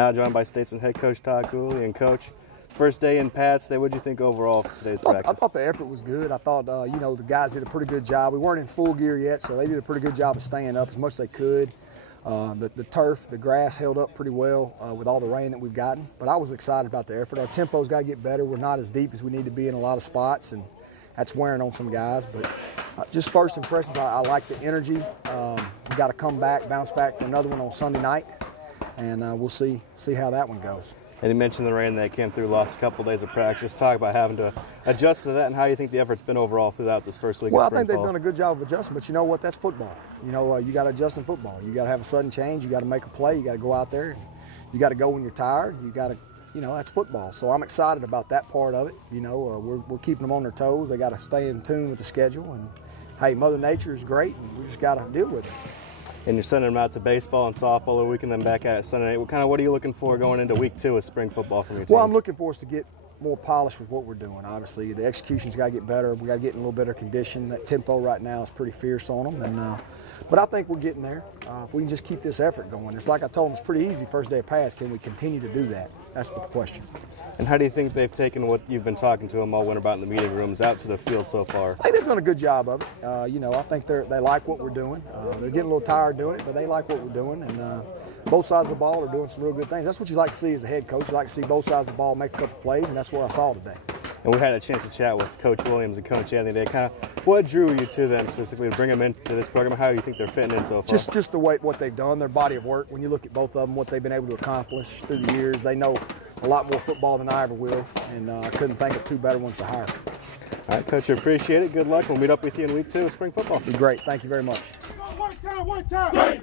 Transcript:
Now joined by Statesmen head coach Todd Cooley. And coach, first day in pads today, what did you think overall for today's practice? I thought the effort was good. I thought, the guys did a pretty good job. We weren't in full gear yet, so they did a pretty good job of staying up as much as they could. The turf, the grass held up pretty well with all the rain that we've gotten. But I was excited about the effort. Our tempo's got to get better. We're not as deep as we need to be in a lot of spots, and that's wearing on some guys. But just first impressions, I like the energy. We got to come back, bounce back for another one on Sunday night, and we'll see how that one goes. And you mentioned the rain that came through, lost a couple of days of practice. Just talk about having to adjust to that and how you think the effort's been overall throughout this first week of spring Well, I think they've ball. done a good job of adjusting, but you know what? That's football. You know, you got to adjust in football. You got to have a sudden change. You got to make a play. You got to go out there. You got to go when you're tired. You got to, that's football. So I'm excited about that part of it. We're keeping them on their toes. They got to stay in tune with the schedule. And hey, Mother Nature is great, and we just got to deal with it. And you're sending them out to baseball and softball the week and then back at it Sunday night. What are you looking for going into week 2 of spring football from your team? Well, I'm looking for us to get more polished with what we're doing. Obviously, the execution's got to get better. We got to get in a little better condition. That tempo right now is pretty fierce on them, and but I think we're getting there. If we can just keep this effort going, it's like I told them, it's pretty easy first day of pass. Can we continue to do that? That's the question. And how do you think they've taken what you've been talking to them all winter about in the meeting rooms out to the field so far? I think they've done a good job of it. I think they like what we're doing. They're getting a little tired doing it, but they like what we're doing. And both sides of the ball are doing some real good things. That's what you like to see as a head coach. You like to see both sides of the ball make a couple plays, and that's what I saw today. And we had a chance to chat with Coach Williams and Coach Anthony today. Kind of what drew you to them specifically to bring them into this program? How do you think they're fitting in so far? Just the way what they've done, their body of work. When you look at both of them, what they've been able to accomplish through the years, they know a lot more football than I ever will, and I couldn't think of 2 better ones to hire. All right, Coach, I appreciate it. Good luck. We'll meet up with you in week 2 of spring football. Be great. Thank you very much. One time.